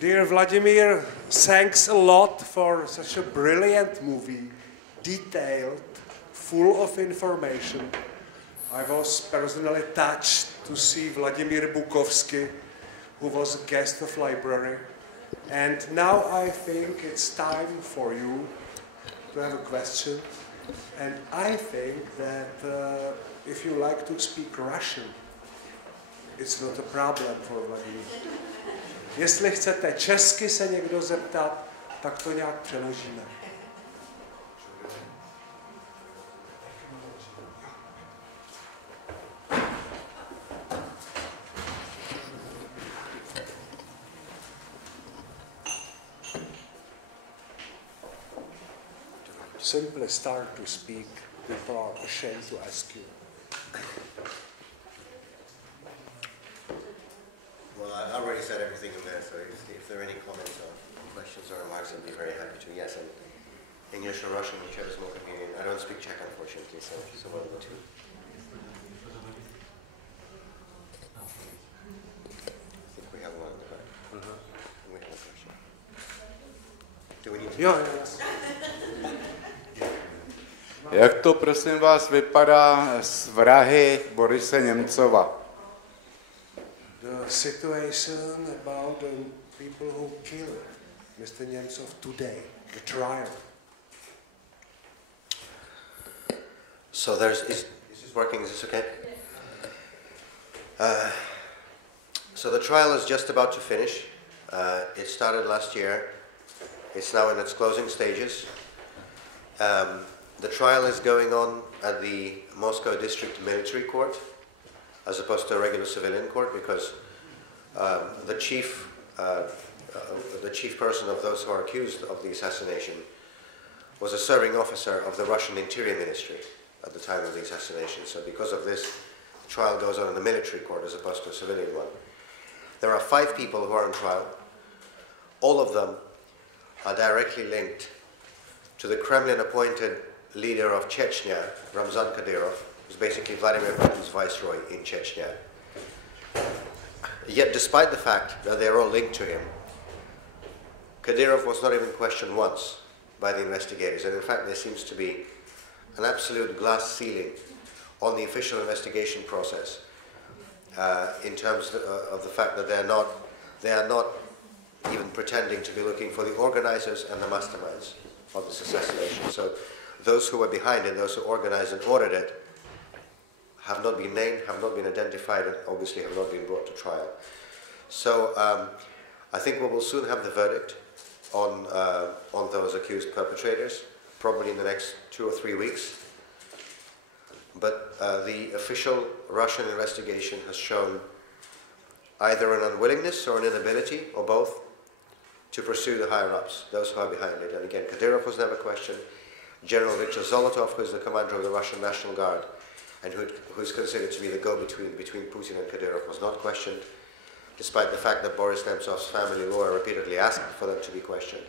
Dear Vladimir, thanks a lot for such a brilliant movie, detailed, full of information. I was personally touched to see Vladimir Bukovsky, who was a guest of library. And now I think it's time for you to have a question. And I think that if you like to speak Russian, it's not a problem for Vladimir. Jestli chcete česky se někdo zeptat, tak to nějak přeložíme. Simply start to speak, people are ashamed to ask you. Well, I already said everything in there, so if there are any comments or questions or remarks, I'd be very happy to. Yes, and English or Russian, whichever is more convenient. I don't speak Czech, unfortunately, so one of the two. I think we have one in the back. We have a question. Do we need to... Yes. Jak to, prosím vás, vypadá s vrahy Borise Němcova? The situation about the people who killed Mr. Němcov today, the trial. So is this working? Is this okay? So the trial is just about to finish. It started last year. It's now in its closing stages. The trial is going on at the Moscow District Military Court, as opposed to a regular civilian court, because the chief person of those who are accused of the assassination was a serving officer of the Russian Interior Ministry at the time of the assassination. So because of this, the trial goes on in the military court as opposed to a civilian one. There are 5 people who are on trial. All of them are directly linked to the Kremlin-appointed leader of Chechnya, Ramzan Kadyrov, who's basically Vladimir Putin's viceroy in Chechnya. Yet, despite the fact that they're all linked to him, Kadyrov was not even questioned once by the investigators, and in fact there seems to be an absolute glass ceiling on the official investigation process in terms of the fact that they are not even pretending to be looking for the organizers and the masterminds of this assassination. So those who were behind it, those who organized and ordered it, have not been named, have not been identified, and obviously have not been brought to trial. So I think we will soon have the verdict on those accused perpetrators, probably in the next 2 or 3 weeks. But the official Russian investigation has shown either an unwillingness or an inability, or both, to pursue the higher-ups, those who are behind it. And again, Kadyrov was never questioned. General Victor Zolotov, who is the commander of the Russian National Guard, and who is considered to be the go-between between Putin and Kadyrov, was not questioned, despite the fact that Boris Nemtsov's family lawyer repeatedly asked for them to be questioned.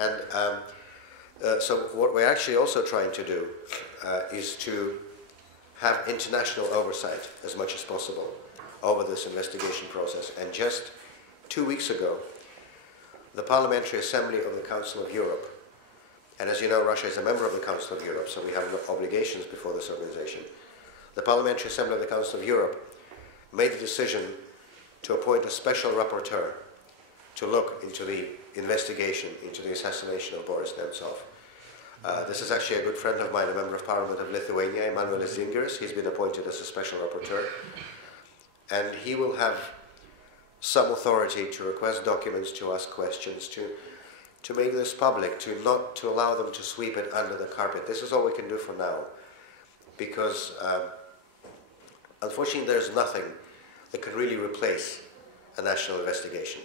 And so what we're actually also trying to do is to have international oversight as much as possible over this investigation process. And just 2 weeks ago, the Parliamentary Assembly of the Council of Europe, and as you know, Russia is a member of the Council of Europe, so we have obligations before this organization. The Parliamentary Assembly of the Council of Europe made the decision to appoint a special rapporteur to look into the investigation into the assassination of Boris Nemtsov. This is actually a good friend of mine, a member of Parliament of Lithuania, Emanuelis Zingeris. He's been appointed as a special rapporteur, and he will have some authority to request documents, to ask questions, to make this public, to allow them to sweep it under the carpet. This is all we can do for now, because unfortunately there's nothing that can really replace a national investigation.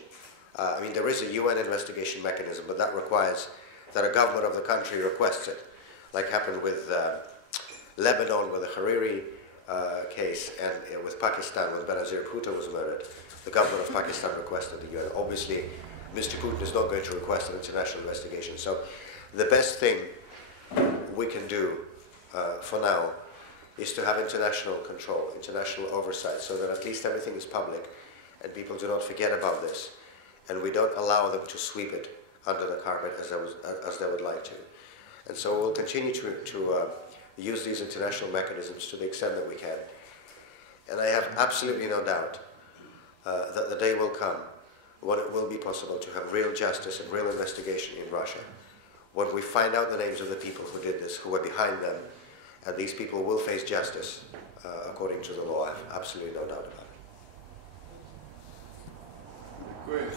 I mean, there is a UN investigation mechanism, but that requires that a government of the country requests it, like happened with Lebanon with the Hariri case, and with Pakistan when Benazir Bhutto was murdered. The government of Pakistan requested the UN. Obviously, Mr. Putin is not going to request an international investigation. So the best thing we can do for now is to have international control, international oversight, so that at least everything is public and people do not forget about this. and we don't allow them to sweep it under the carpet as they would like to. And so we'll continue to use these international mechanisms to the extent that we can. And I have absolutely no doubt that the day will come when it will be possible to have real justice and real investigation in Russia. When we find out the names of the people who did this, who were behind them, and these people will face justice according to the law. I have absolutely no doubt about it. Děkuji.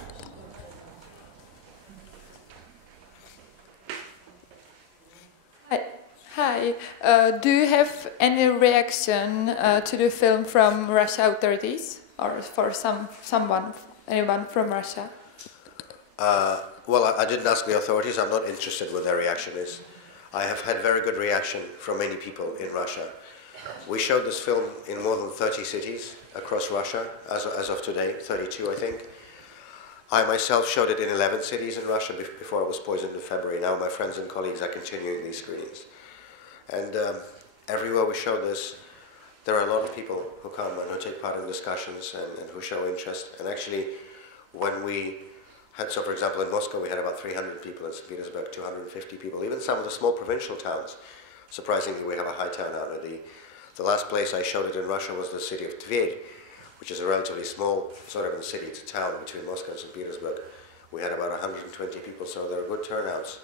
Hi. Do you have any reaction to the film from Russia authorities, or for anyone from Russia? Well, I didn't ask the authorities. I'm not interested what their reaction is. I have had very good reaction from many people in Russia. We showed this film in more than 30 cities across Russia, as of today, 32 I think. I myself showed it in 11 cities in Russia before I was poisoned in February. Now my friends and colleagues are continuing these screenings. And everywhere we show this, there are a lot of people who come and who take part in discussions and who show interest. And actually, when we had, so for example, in Moscow we had about 300 people, in St. Petersburg 250 people, even some of the small provincial towns. Surprisingly, we have a high turnout. The last place I showed it in Russia was the city of Tver, which is a relatively small sort of a city. It's a town between Moscow and St. Petersburg. We had about 120 people, so there are good turnouts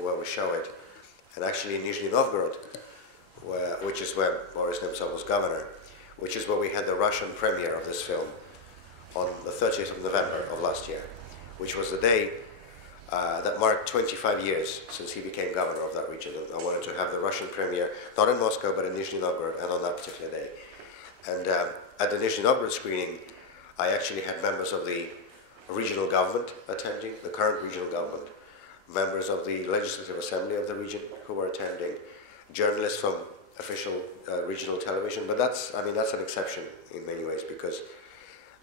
where we show it. And actually in Nizhny Novgorod, which is where Boris Němcov was governor, which is where we had the Russian premiere of this film on the 30th of November of last year, which was the day that marked 25 years since he became governor of that region. And I wanted to have the Russian premiere, not in Moscow, but in Nizhny Novgorod, and on that particular day. And at the Nizhny Novgorod screening, I actually had members of the regional government attending, the current regional government, members of the Legislative Assembly of the region who were attending, journalists from official regional television, but that's an exception in many ways, because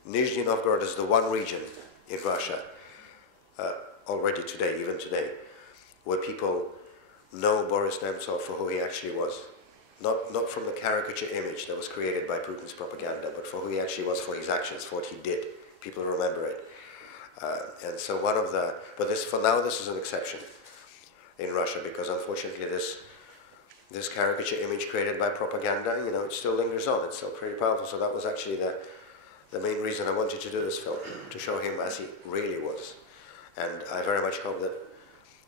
Nizhny Novgorod is the one region in Russia already today, even today, where people know Boris Němcov for who he actually was. Not from the caricature image that was created by Putin's propaganda, but for who he actually was, for his actions, for what he did. People remember it. And so for now this is an exception in Russia, because unfortunately this caricature image created by propaganda, it still lingers on. It's still pretty powerful. So that was actually the main reason I wanted to do this film, to show him as he really was. And I very much hope that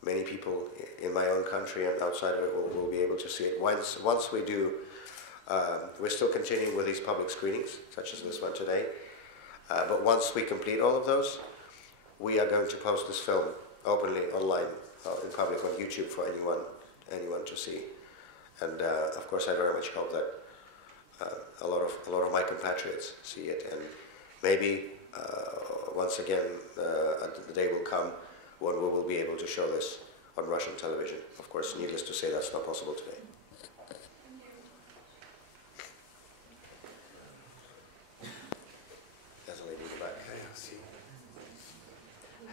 many people in my own country and outside of it will be able to see it. Once we do, we're still continuing with these public screenings, such as this one today. But once we complete all of those, we are going to post this film openly online in public on YouTube for anyone to see. And of course, I very much hope that a lot of my compatriots see it, and maybe once again the day will come when we will be able to show this on Russian television. Of course, needless to say, that's not possible today.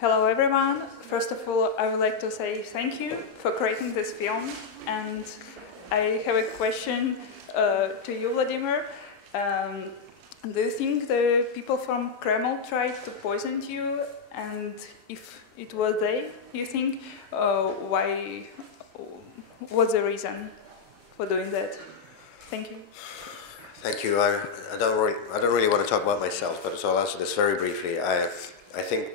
Hello everyone. First of all, I would like to say thank you for creating this film, and I have a question to you, Vladimir. Do you think the people from Kremlin tried to poison you? And if it was they, you think, why? What's the reason for doing that? Thank you. Thank you. I don't really want to talk about myself, but so I'll answer this very briefly. I think,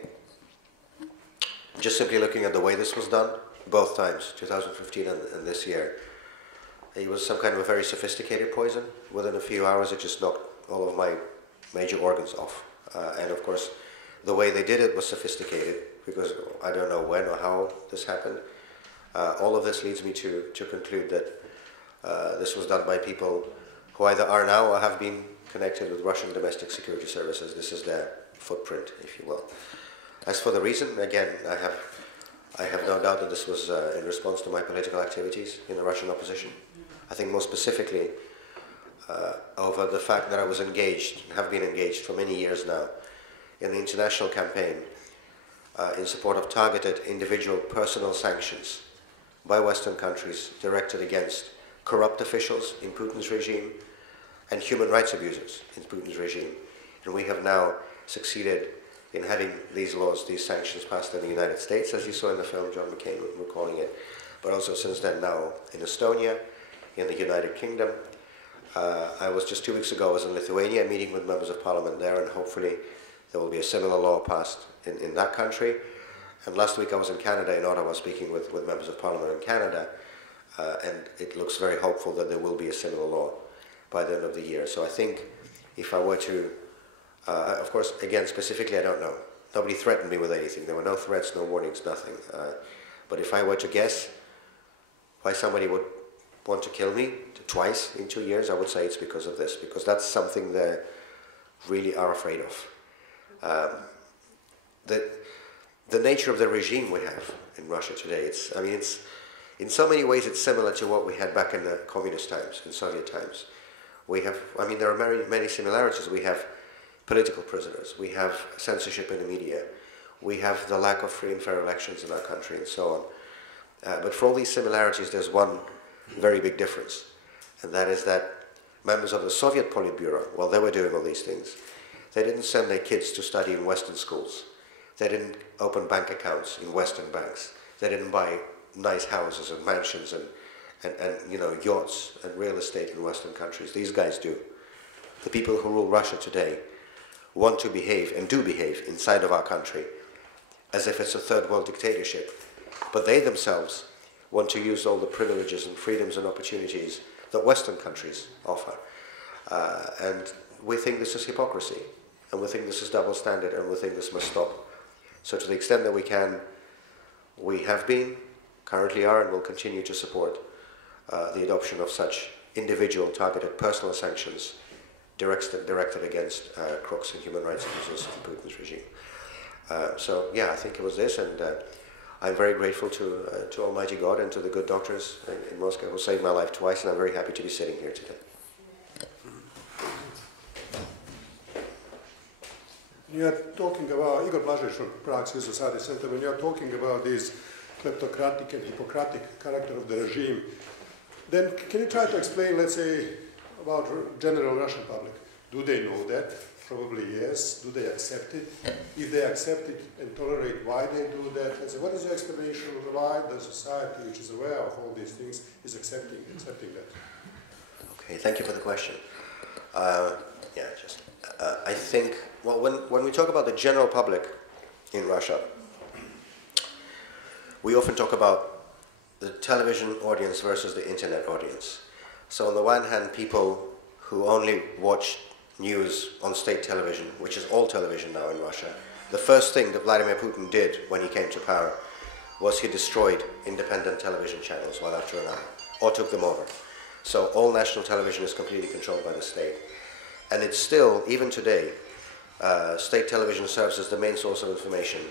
just simply looking at the way this was done, both times, 2015 and this year, it was some kind of a very sophisticated poison. Within a few hours, it just knocked all of my major organs off. And of course, the way they did it was sophisticated, because I don't know when or how this happened. All of this leads me to conclude that this was done by people who either are now or have been connected with Russian domestic security services. This is their footprint, if you will. As for the reason, again, I have no doubt that this was in response to my political activities in the Russian opposition. I think more specifically over the fact that I was engaged, have been engaged for many years now, in the international campaign in support of targeted individual personal sanctions by Western countries directed against corrupt officials in Putin's regime and human rights abusers in Putin's regime. And we have now succeeded in having these laws, these sanctions passed in the United States, as you saw in the film, John McCain recalling it, but also since then now in Estonia, in the United Kingdom. I was just 2 weeks ago, I was in Lithuania meeting with members of parliament there, and hopefully there will be a similar law passed in that country. And last week I was in Canada, in Ottawa, speaking with members of parliament in Canada, and it looks very hopeful that there will be a similar law by the end of the year. So I think if I were to, of course, again, specifically I don't know. Nobody threatened me with anything. There were no threats, no warnings, nothing. But if I were to guess why somebody would want to kill me twice in 2 years, I would say it's because of this, because that's something they really are afraid of. The nature of the regime we have in Russia today, it's in so many ways it's similar to what we had back in the communist times, in Soviet times. We have, there are many similarities. We have political prisoners, we have censorship in the media, we have the lack of free and fair elections in our country, and so on. But for all these similarities, there's one very big difference, and that is that members of the Soviet Politburo, while they were doing all these things, they didn't send their kids to study in Western schools. They didn't open bank accounts in Western banks. They didn't buy nice houses and mansions and yachts and real estate in Western countries. These guys do. The people who rule Russia today want to behave and do behave inside of our country as if it's a third world dictatorship. But they themselves want to use all the privileges and freedoms and opportunities that Western countries offer. And we think this is hypocrisy, and we think this is double standard, and we think this must stop. So to the extent that we can, we have been, currently are, and will continue to support the adoption of such individual targeted personal sanctions directed against crooks and human rights abusers in Putin's regime. So yeah, I think it was this, and I'm very grateful to Almighty God and to the good doctors in Moscow who saved my life twice, and I'm very happy to be sitting here today. You are talking about, Igor Blažić from Prague Civil Society Center, when you are talking about this kleptocratic and hippocratic character of the regime, then can you try to explain, let's say, about general Russian public? Do they know that? Probably yes. Do they accept it? If they accept it and tolerate why they do that, let's say, what is your explanation of why the society, which is aware of all these things, is accepting that? Okay, thank you for the question. I think, well, when we talk about the general public in Russia, we often talk about the television audience versus the internet audience. So on the one hand, people who only watch news on state television, which is all television now in Russia, the first thing that Vladimir Putin did when he came to power was he destroyed independent television channels one after another, or took them over. So all national television is completely controlled by the state. And it's still, even today, state television serves as the main source of information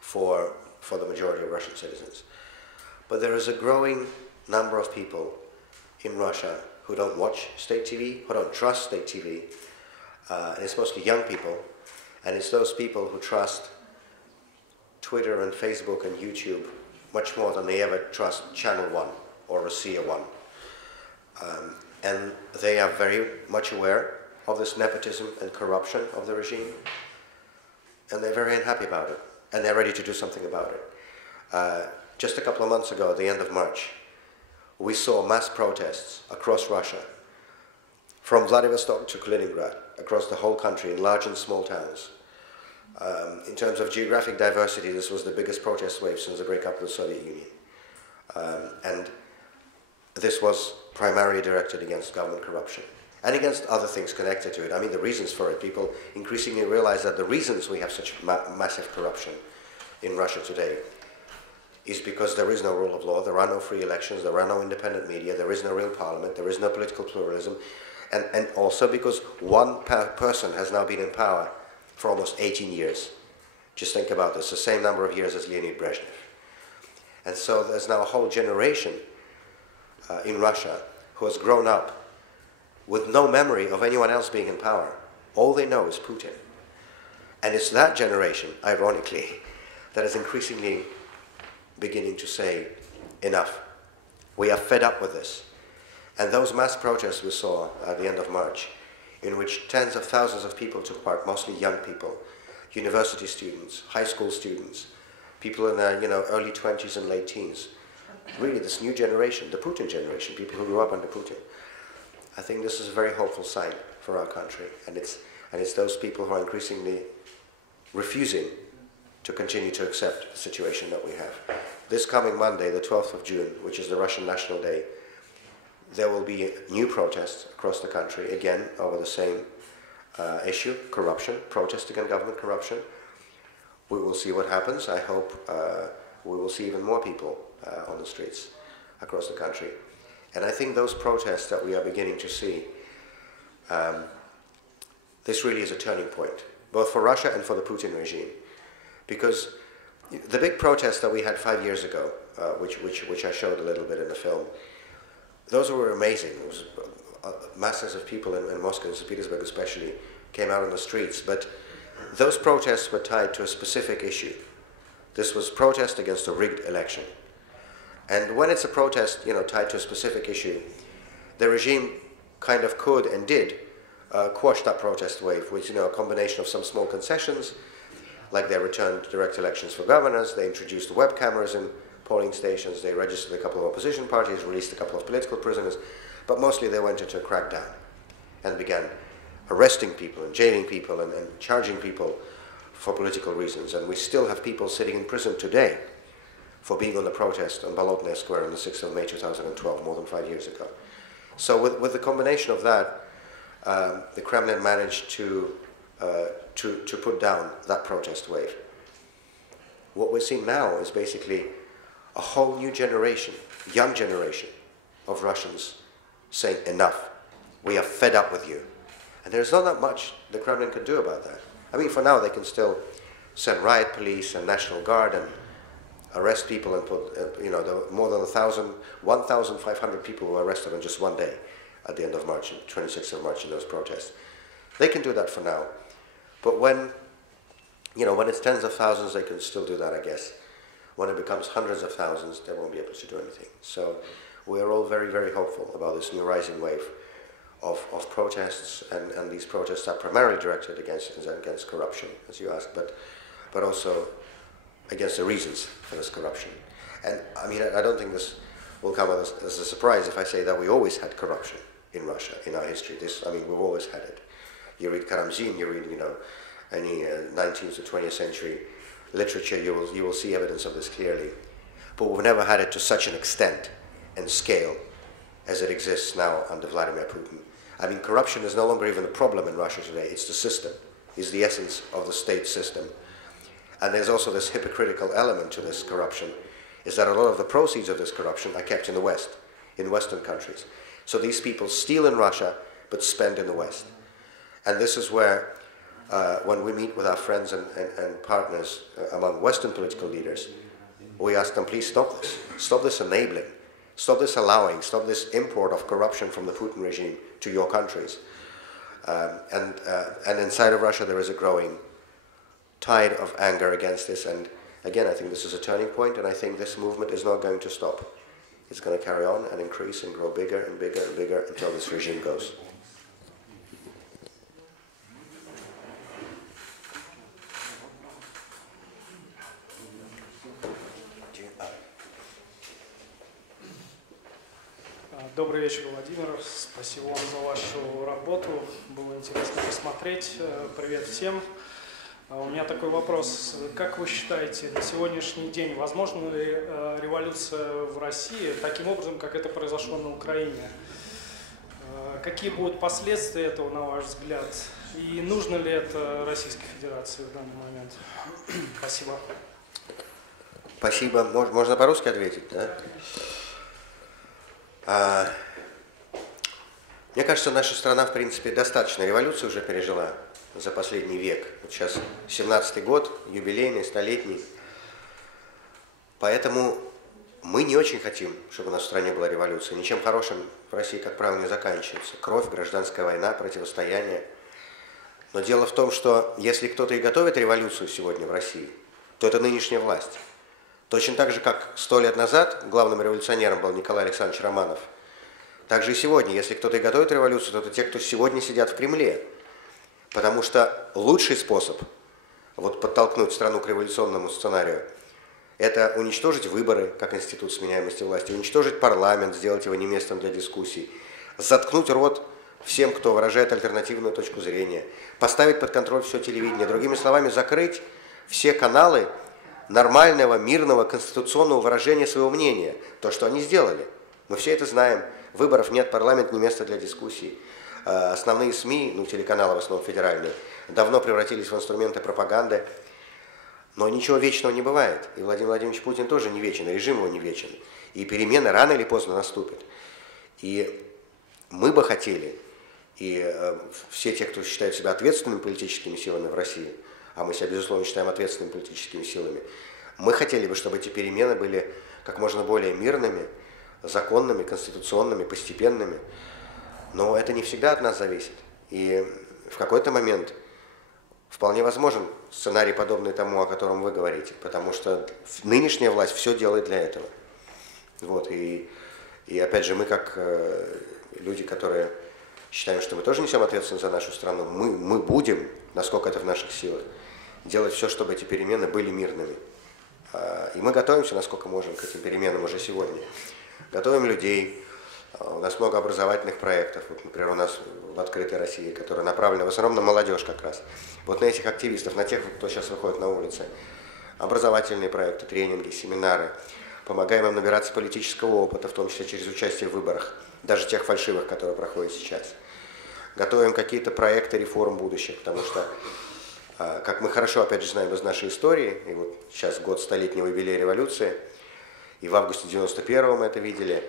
for the majority of Russian citizens. But there is a growing number of people in Russia who don't watch state TV, who don't trust state TV, and it's mostly young people, and it's those people who trust Twitter and Facebook and YouTube much more than they ever trust Channel 1 or Russia 1. And they are very much aware of this nepotism and corruption of the regime, and they're very unhappy about it, and they're ready to do something about it. Just a couple of months ago, at the end of March, we saw mass protests across Russia, from Vladivostok to Kaliningrad, across the whole country, in large and small towns. In terms of geographic diversity, this was the biggest protest wave since the breakup of the Soviet Union. And this was primarily directed against government corruption and against other things connected to it. I mean, the reasons for it, people increasingly realize that the reasons we have such massive corruption in Russia today is because there is no rule of law, there are no free elections, there are no independent media, there is no real parliament, there is no political pluralism, and also because one person has now been in power for almost 18 years. Just think about this, the same number of years as Leonid Brezhnev. And so there's now a whole generation in Russia who has grown up with no memory of anyone else being in power. All they know is Putin. And it's that generation, ironically, that is increasingly beginning to say, enough. We are fed up with this. And those mass protests we saw at the end of March, in which tens of thousands of people took part, mostly young people university students, high school students, people in their early 20s and late teens. Really, this new generation, the Putin generation, people who grew up under Putin. I think this is a very hopeful sign for our country, and it's those people who are increasingly refusing to continue to accept the situation that we have. This coming Monday, the 12th of June, which is the Russian National Day, there will be new protests across the country, again, over the same issue, corruption, protest against government corruption. We will see what happens. I hope we will see even more people on the streets across the country. And I think those protests that we are beginning to see, this really is a turning point, both for Russia and for the Putin regime. Because the big protests that we had 5 years ago, which I showed a little bit in the film, those were amazing. It was masses of people in Moscow and St. Petersburg especially came out on the streets, but those protests were tied to a specific issue. This was protest against a rigged election. And when it's a protest, tied to a specific issue, the regime kind of could and did quash that protest wave with, a combination of some small concessions, like they returned direct elections for governors, they introduced web cameras in polling stations, they registered a couple of opposition parties, released a couple of political prisoners, but mostly they went into a crackdown and began arresting people and jailing people and charging people for political reasons. And we still have people sitting in prison today for being on the protest on Bolotnaya Square on the 6th of May 2012, more than 5 years ago. So with the combination of that, the Kremlin managed to put down that protest wave. What we're seeing now is basically a whole new generation, young generation of Russians saying, enough, we are fed up with you. And there's not that much the Kremlin can do about that. I mean, for now they can still send riot police and National Guard and arrest people and put, more than 1,500 people were arrested on just one day at the end of March, 26th of March in those protests. They can do that for now. But when it's tens of thousands, they can still do that, I guess. When it becomes hundreds of thousands, they won't be able to do anything. So we are all very, very hopeful about this new rising wave of protests, and these protests are primarily directed against corruption, as you asked, but also against the reasons for this corruption. And I mean, I don't think this will come as a surprise if I say that we always had corruption in Russia, in our history. We've always had it. You read Karamzin, you read, any 19th or 20th century literature, you will see evidence of this clearly. But we've never had it to such an extent and scale as it exists now under Vladimir Putin. I mean, corruption is no longer even a problem in Russia today. It's the system. It's the essence of the state system. And there's also this hypocritical element to this corruption, is that a lot of the proceeds of this corruption are kept in the West, in Western countries. So these people steal in Russia, but spend in the West. And this is where, when we meet with our friends and partners among Western political leaders, we ask them, please stop this. Stop this enabling. Stop this allowing. Stop this import of corruption from the Putin regime to your countries. And inside of Russia, there is a growing tide of anger against this. And again, I think this is a turning point, and I think this movement is not going to stop. It's going to carry on and increase and grow bigger and bigger and bigger until this regime goes. Добрый вечер, Владимир. Спасибо вам за вашу работу. Было интересно посмотреть. Привет всем. У меня такой вопрос. Как вы считаете, на сегодняшний день возможна ли революция в России таким образом, как это произошло на Украине? Какие будут последствия этого, на ваш взгляд? И нужно ли это Российской Федерации в данный момент? Спасибо. Спасибо. Можно по-русски ответить, да? Мне кажется, наша страна, в принципе, достаточно революции уже пережила за последний век. Вот сейчас 17-й год, юбилейный, столетний. Поэтому мы не очень хотим, чтобы у нас в стране была революция. Ничем хорошим в России, как правило, не заканчивается. Кровь, гражданская война, противостояние. Но дело в том, что если кто-то и готовит революцию сегодня в России, то это нынешняя власть. Точно так же, как 100 лет назад главным революционером был Николай Александрович Романов, так же и сегодня, если кто-то и готовит революцию, то это те, кто сегодня сидят в Кремле. Потому что лучший способ вот подтолкнуть страну к революционному сценарию, это уничтожить выборы, как институт сменяемости власти, уничтожить парламент, сделать его не местом для дискуссий, заткнуть рот всем, кто выражает альтернативную точку зрения, поставить под контроль все телевидение, другими словами, закрыть все каналы нормального, мирного, конституционного выражения своего мнения. То, что они сделали. Мы все это знаем. Выборов нет, парламент не место для дискуссий. Основные СМИ, ну телеканалы в основном федеральные, давно превратились в инструменты пропаганды. Но ничего вечного не бывает. И Владимир Владимирович Путин тоже не вечен, и режим его не вечен. И перемены рано или поздно наступят. И мы бы хотели, и все те, кто считают себя ответственными политическими силами в России, а мы себя, безусловно, считаем ответственными политическими силами, мы хотели бы, чтобы эти перемены были как можно более мирными, законными, конституционными, постепенными. Но это не всегда от нас зависит. И в какой-то момент вполне возможен сценарий, подобный тому, о котором вы говорите, потому что нынешняя власть все делает для этого. Вот, и опять же, мы как люди, которые считаем, что мы тоже несем ответственность за нашу страну, мы будем, насколько это в наших силах, делать все, чтобы эти перемены были мирными. И мы готовимся, насколько можем, к этим переменам уже сегодня. Готовим людей. У нас много образовательных проектов. Вот, например, у нас в «Открытой России», которые направлены в основном на молодежь как раз. Вот на этих активистов, на тех, кто сейчас выходит на улицы. Образовательные проекты, тренинги, семинары. Помогаем им набираться политического опыта, в том числе через участие в выборах, даже тех фальшивых, которые проходят сейчас. Готовим какие-то проекты реформ будущих, потому что, как мы хорошо, опять же, знаем из нашей истории, и вот сейчас год столетнего юбилея революции, и в августе 91-го мы это видели,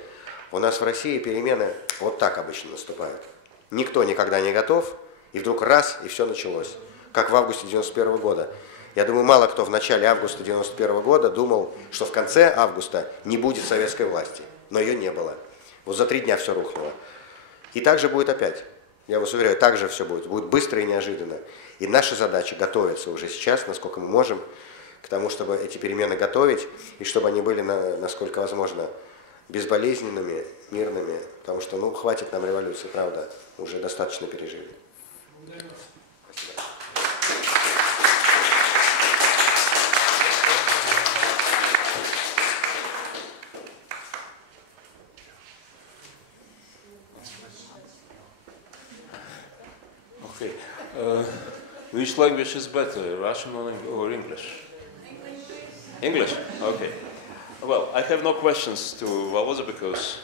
у нас в России перемены вот так обычно наступают. Никто никогда не готов, и вдруг раз, и все началось. Как в августе 91 года. Я думаю, мало кто в начале августа 91 года думал, что в конце августа не будет советской власти. Но ее не было. Вот за 3 дня все рухнуло. И так же будет опять. Я вас уверяю, так же все будет. Будет быстро и неожиданно. И наша задача готовиться уже сейчас, насколько мы можем, к тому, чтобы эти перемены готовить, и чтобы они были, насколько возможно, безболезненными, мирными, потому что, ну, хватит нам революции, правда, уже достаточно пережили. Okay. Which language is better, Russian or English? English? Okay. Well, I have no questions to Volodya because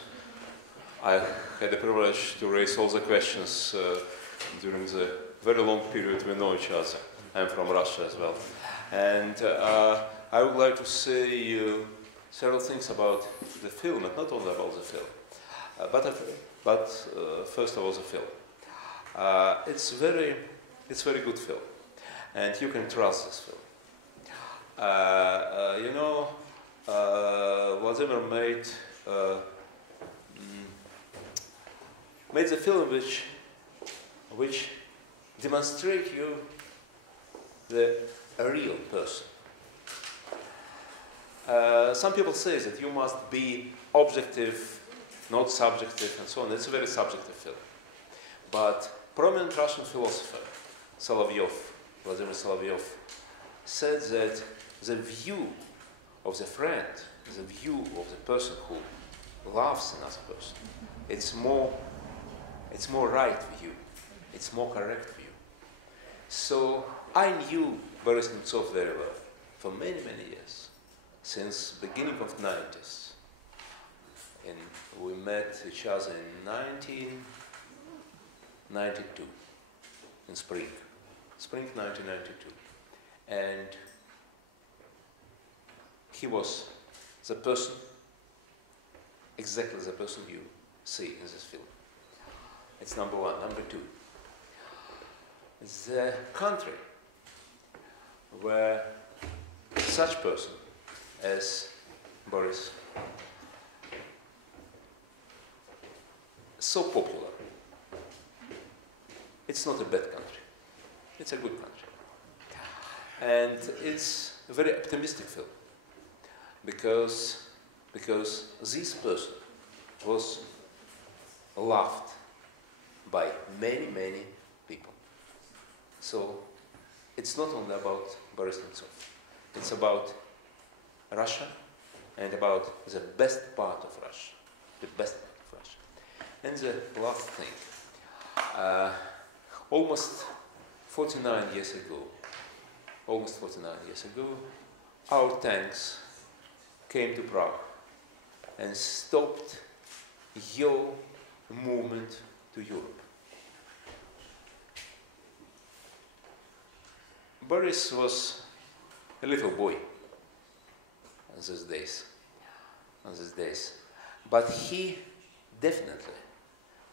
I had the privilege to raise all the questions during the very long period we know each other. I'm from Russia as well. And I would like to say several things about the film, and not only about the film, but first of all the film. It's very good film, and you can trust this film. You know, Vladimir made the film which demonstrate you a real person. Some people say that you must be objective, not subjective, and so on. It's a very subjective film. But prominent Russian philosopher Vladimir Solovyov, said that the view of the friend, the view of the person who loves another person, it's more right view, it's more correct view. So I knew Boris Nemtsov very well for many, many years, since beginning of 90s. And we met each other in 1992, in spring 1992. And he was the person, exactly the person you see in this film. It's number one. Number two, the country where such person as Boris so popular, it's not a bad country, it's a good country. And it's a very optimistic film, because this person was loved by many, many people. So it's not only about Boris Nemtsov. It's about Russia and about the best part of Russia, the best part of Russia. And the last thing, almost 49 years ago, our tanks came to Prague and stopped your movement to Europe. Boris was a little boy on these days, but he definitely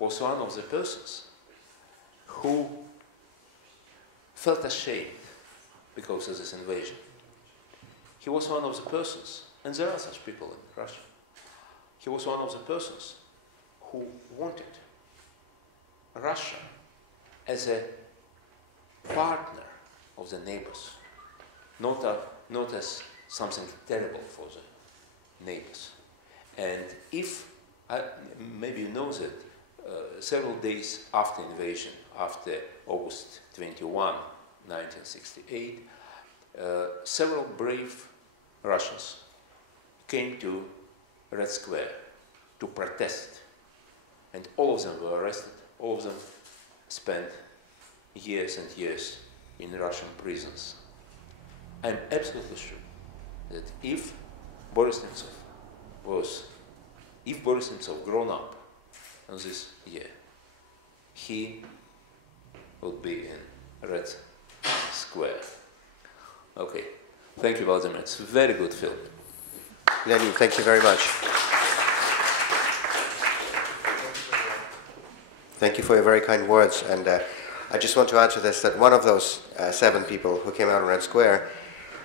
was one of the persons who felt ashamed because of this invasion. He was one of the persons, and there are such people in Russia, he was one of the persons who wanted Russia as a partner of the neighbors, not as something terrible for the neighbors. And if, maybe you know that several days after invasion, after August 21, 1968, several brave Russians came to Red Square to protest, and all of them were arrested. All of them spent years and years in Russian prisons. I'm absolutely sure that if Boris Nemtsov grown up in this year, he would be in Red Square. Okay, thank you, Vladimir. It's a very good film. Lenin, thank you very much. Thank you for your very kind words. And I just want to add to this that one of those 7 people who came out on Red Square,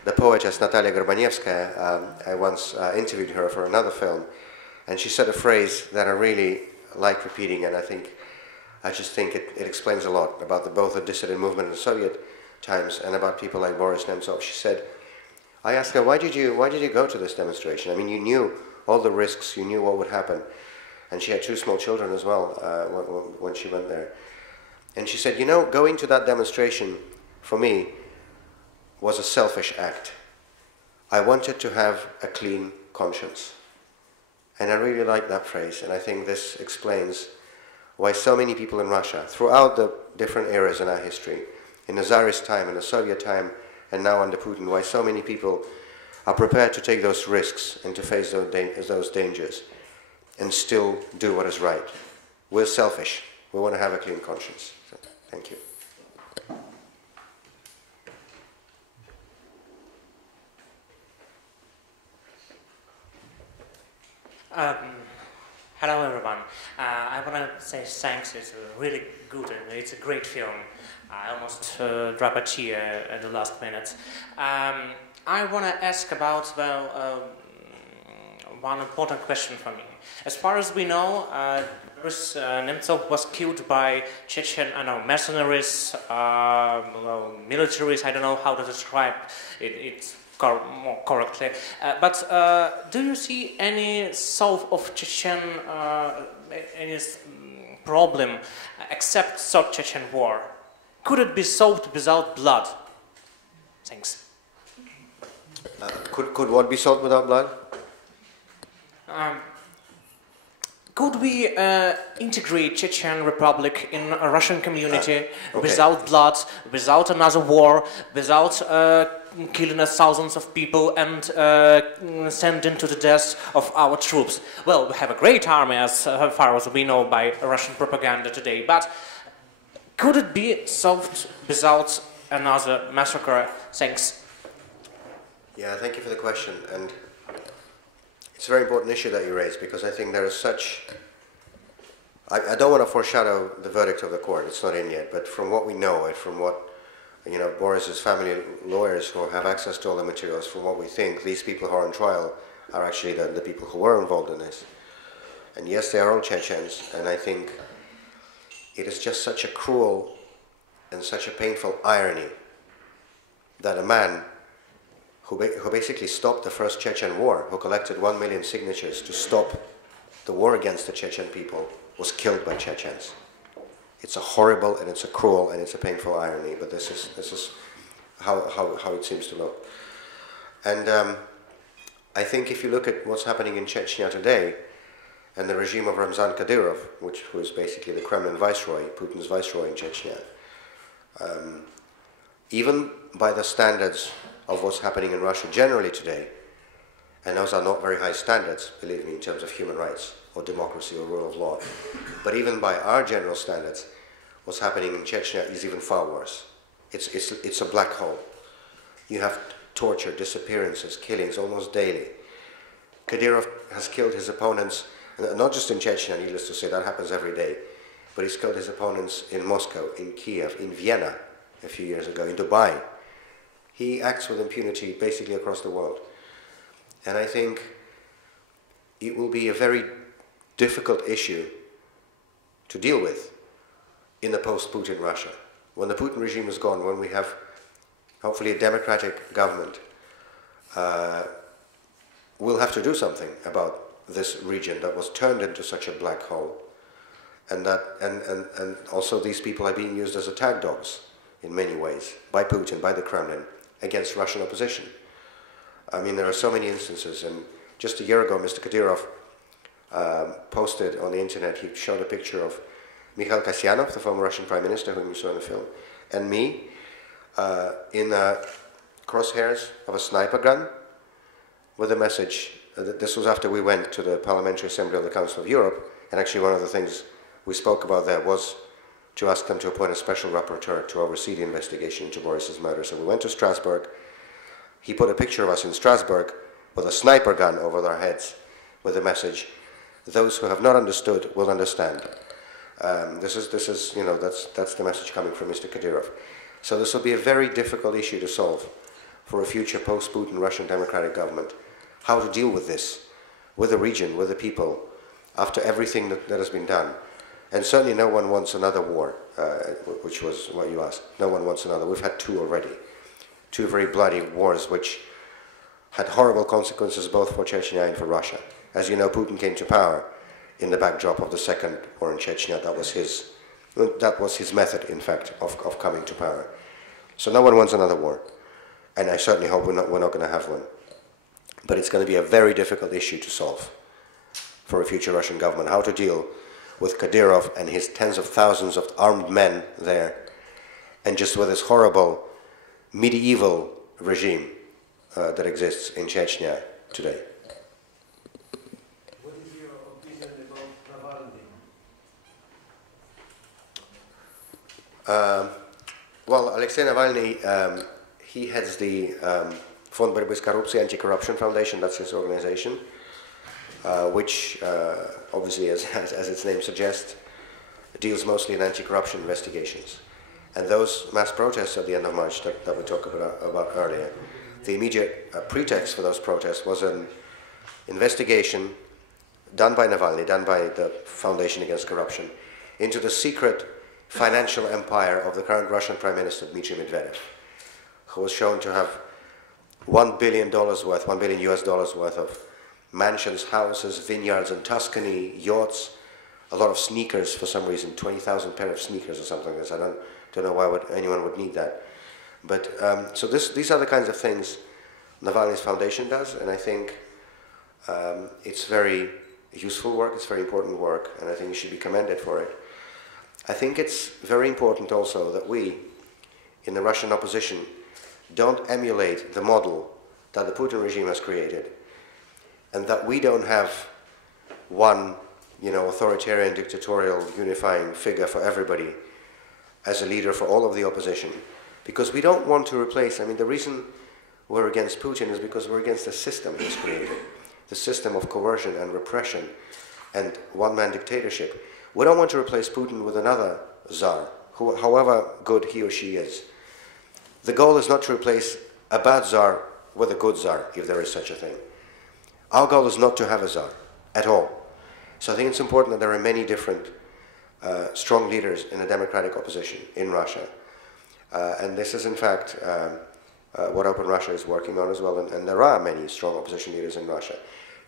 the poetess Natalia Gorbanevskaya, I once interviewed her for another film, and she said a phrase that I really like repeating, and I just think it explains a lot about both the dissident movement in the Soviet times and about people like Boris Nemtsov. She said, I asked her, why did you go to this demonstration? I mean, you knew all the risks, you knew what would happen. And she had 2 small children as well when she went there. And she said, you know, going to that demonstration, for me, was a selfish act. I wanted to have a clean conscience. And I really like that phrase, and I think this explains why so many people in Russia, throughout the different eras in our history, in the Tsarist time, in the Soviet time, and now under Putin, why so many people are prepared to take those risks and to face those dangers and still do what is right. We're selfish. We want to have a clean conscience. So, thank you. Hello everyone. I want to say thanks. It's really good and it's a great film. I almost dropped a tear at the last minute. I want to ask about one important question for me. As far as we know, Boris Nemtsov was killed by Chechen, mercenaries, militaries. I don't know how to describe it. More correctly, but do you see any solve of Chechen any problem except South Chechen war? Could it be solved without blood? Thanks. Could what be solved without blood? Could we integrate Chechen Republic in a Russian community without blood, without another war, without killing thousands of people and sending to the death of our troops? Well, we have a great army as far as we know by Russian propaganda today, but could it be solved without another massacre? Thanks. Yeah, thank you for the question. And it's a very important issue that you raised, because I think there is such... I don't want to foreshadow the verdict of the court, it's not in yet, but from what we know and from what, you know, Boris's family lawyers who have access to all the materials, from what we think, these people who are on trial are actually the people who were involved in this. And yes, they are all Chechens, and I think it is just such a cruel and such a painful irony that a man who basically stopped the first Chechen war, who collected 1 million signatures to stop the war against the Chechen people, was killed by Chechens. It's a horrible and it's a cruel and it's a painful irony, but this is how it seems to look. And I think if you look at what's happening in Chechnya today, and the regime of Ramzan Kadyrov, who is basically the Kremlin viceroy, Putin's viceroy in Chechnya, even by the standards of what's happening in Russia generally today, and those are not very high standards, believe me, in terms of human rights or democracy or rule of law, but even by our general standards, what's happening in Chechnya is even far worse. It's a black hole. You have torture, disappearances, killings almost daily. Kadyrov has killed his opponents, not just in Chechnya, needless to say, that happens every day, but he's killed his opponents in Moscow, in Kiev, in Vienna a few years ago, in Dubai. He acts with impunity basically across the world. And I think it will be a very difficult issue to deal with in the post-Putin Russia. When the Putin regime is gone, when we have hopefully a democratic government, we'll have to do something about this region that was turned into such a black hole, and also these people are being used as attack dogs in many ways by Putin, by the Kremlin, against Russian opposition. I mean, there are so many instances, and just a year ago, Mr. Kadyrov posted on the internet, he showed a picture of Mikhail Kasyanov, the former Russian Prime Minister, whom you saw in the film, and me in crosshairs of a sniper gun with a message. This was after we went to the Parliamentary Assembly of the Council of Europe, and actually one of the things we spoke about there was to ask them to appoint a special rapporteur to oversee the investigation into Boris's murder. So we went to Strasbourg. He put a picture of us in Strasbourg with a sniper gun over our heads with a message, "Those who have not understood will understand." This is, you know, that's the message coming from Mr. Kadyrov. So this will be a very difficult issue to solve for a future post-Putin Russian democratic government. How to deal with this, with the region, with the people, after everything that has been done. And certainly no one wants another war, which was what you asked. No one wants another. We've had two already. Two very bloody wars which had horrible consequences both for Chechnya and for Russia. As you know, Putin came to power in the backdrop of the second war in Chechnya. That was his method, in fact, of coming to power. So no one wants another war. And I certainly hope we're not going to have one. But it's going to be a very difficult issue to solve for a future Russian government. How to deal with Kadyrov and his tens of thousands of armed men there, and just with this horrible medieval regime that exists in Chechnya today. What is your opinion about Navalny? Well, Alexei Navalny, he heads the Fond Борьбы с Коррупцией, Anti-Corruption Foundation, that's his organization, which obviously, as its name suggests, deals mostly in anti-corruption investigations. And those mass protests at the end of March that we talked about earlier, the immediate pretext for those protests was an investigation done by Navalny, done by the Foundation Against Corruption, into the secret financial empire of the current Russian Prime Minister, Dmitry Medvedev, who was shown to have $1 billion worth, $1 billion US worth of mansions, houses, vineyards in Tuscany, yachts, a lot of sneakers for some reason, 20,000 pair of sneakers or something like this. I don't know why anyone would need that. But so these are the kinds of things Navalny's foundation does, and I think it's very useful work, it's very important work, and I think you should be commended for it. I think it's very important also that we, in the Russian opposition, don't emulate the model that the Putin regime has created, and that we don't have one, authoritarian, dictatorial, unifying figure for everybody as a leader for all of the opposition. Because we don't want to replace, the reason we're against Putin is because we're against the system he's created, the system of coercion and repression and one-man dictatorship. We don't want to replace Putin with another czar, however good he or she is. The goal is not to replace a bad czar with a good czar, if there is such a thing. Our goal is not to have a czar at all. So I think it's important that there are many different strong leaders in the democratic opposition in Russia. And this is, in fact, what Open Russia is working on as well. And there are many strong opposition leaders in Russia.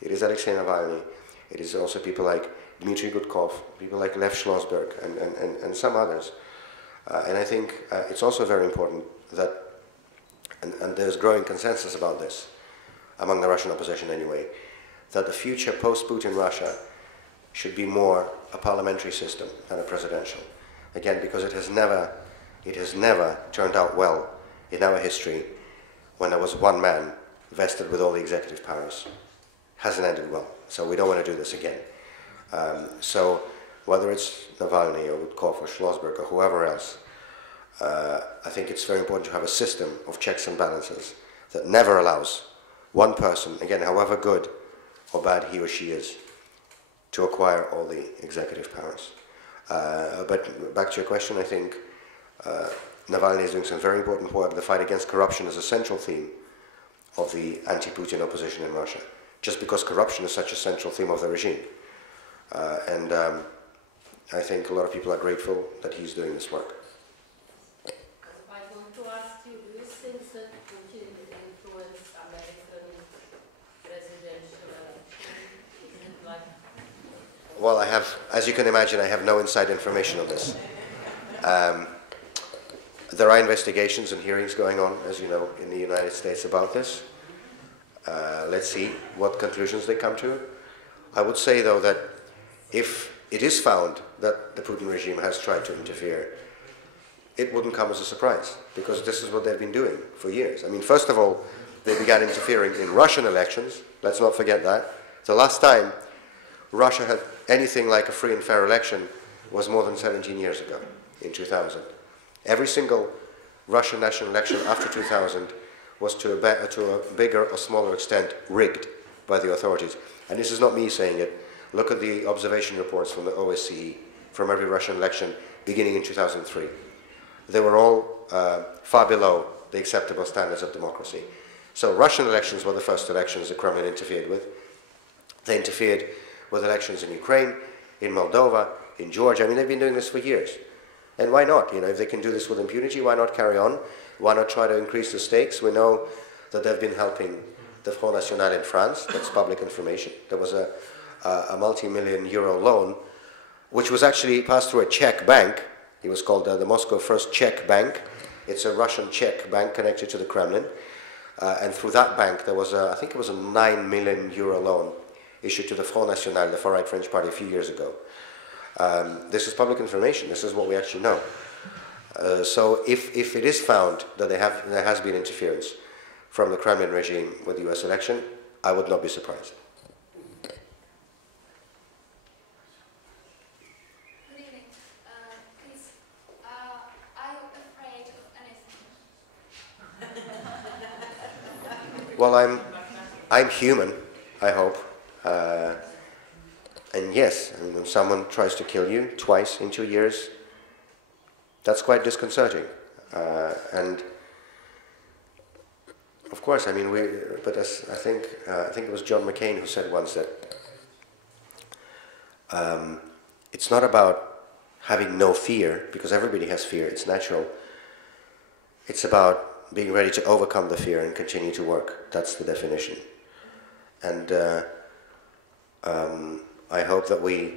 It is Alexei Navalny. It is also people like Dmitry Gudkov, people like Lev Schlossberg, and some others. And I think it's also very important that and there's growing consensus about this, among the Russian opposition anyway, that the future post-Putin Russia should be more a parliamentary system than a presidential. Again, because it has never turned out well in our history when there was one man vested with all the executive powers. Hasn't ended well, so we don't want to do this again. So whether it's Navalny or Woodcock or Schlossberg or whoever else, I think it's very important to have a system of checks and balances that never allows one person, again, however good or bad he or she is, to acquire all the executive powers. But back to your question, I think Navalny is doing some very important work. The fight against corruption is a central theme of the anti-Putin opposition in Russia, just because corruption is such a central theme of the regime. And I think a lot of people are grateful that he's doing this work. I want to ask you, do you think that Putin influenced American presidential election? Well, I have, as you can imagine, I have no inside information on this. There are investigations and hearings going on, as you know, in the United States about this. Let's see what conclusions they come to. I would say, though, that if it is found that the Putin regime has tried to interfere, it wouldn't come as a surprise, because this is what they've been doing for years. I mean, first of all, they began interfering in Russian elections. Let's not forget that. The last time Russia had anything like a free and fair election was more than 17 years ago, in 2000. Every single Russian national election after 2000 was to a bigger or smaller extent rigged by the authorities. And this is not me saying it. Look at the observation reports from the OSCE from every Russian election beginning in 2003. They were all far below the acceptable standards of democracy. So Russian elections were the first elections the Kremlin interfered with. They interfered with elections in Ukraine, in Moldova, in Georgia. I mean, they've been doing this for years. And why not? You know, if they can do this with impunity, why not carry on? Why not try to increase the stakes? We know that they've been helping the Front National in France. That's public information. There was a multi-million euro loan, which was actually passed through a Czech bank. It was called the Moscow First Czech Bank. It's a Russian Czech bank connected to the Kremlin. And through that bank, there was I think it was a 9 million euro loan issued to the Front National, the far-right French party, a few years ago. This is public information. This is what we actually know. So if it is found that there has been interference from the Kremlin regime with the US election, I would not be surprised. Good evening. Please, are you afraid of anything? Well, I'm human, I hope. And yes, I mean, when someone tries to kill you twice in 2 years, that's quite disconcerting. And of course, I mean, but as I think it was John McCain who said once that it's not about having no fear, because everybody has fear, it's natural. It's about being ready to overcome the fear and continue to work. That's the definition. And I hope that we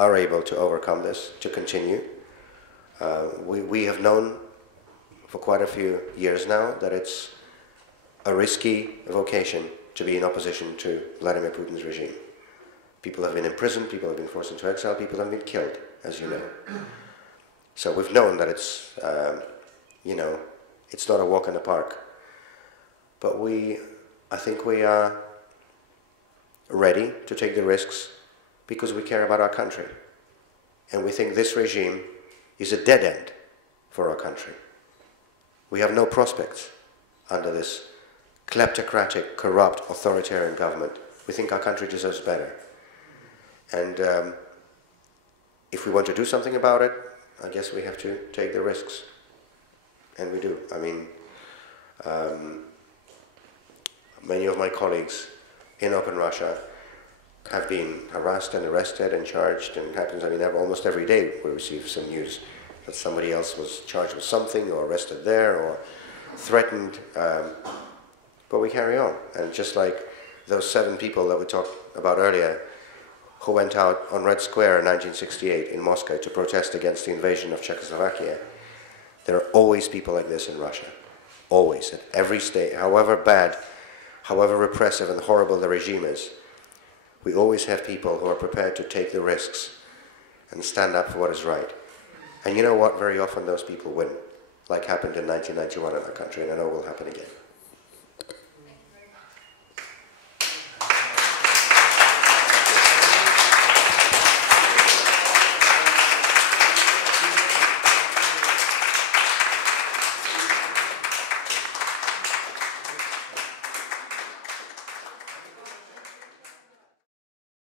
are able to overcome this, to continue. We have known for quite a few years now that it's a risky vocation to be in opposition to Vladimir Putin's regime. People have been imprisoned, people have been forced into exile, people have been killed, as you know. So we've known that it's, you know, it's not a walk in the park. But I think we are ready to take the risks because we care about our country. And we think this regime is a dead end for our country. We have no prospects under this kleptocratic, corrupt, authoritarian government. We think our country deserves better. And if we want to do something about it, I guess we have to take the risks. And we do. I mean, many of my colleagues in Open Russia have been harassed and arrested and charged, and it happens, I mean, almost every day we receive some news that somebody else was charged with something or arrested there or threatened, but we carry on. And just like those 7 people that we talked about earlier who went out on Red Square in 1968 in Moscow to protest against the invasion of Czechoslovakia, there are always people like this in Russia. Always, at every stage, however bad, however repressive and horrible the regime is, we always have people who are prepared to take the risks and stand up for what is right. And you know what? Very often those people win, like happened in 1991 in our country, and I know will happen again.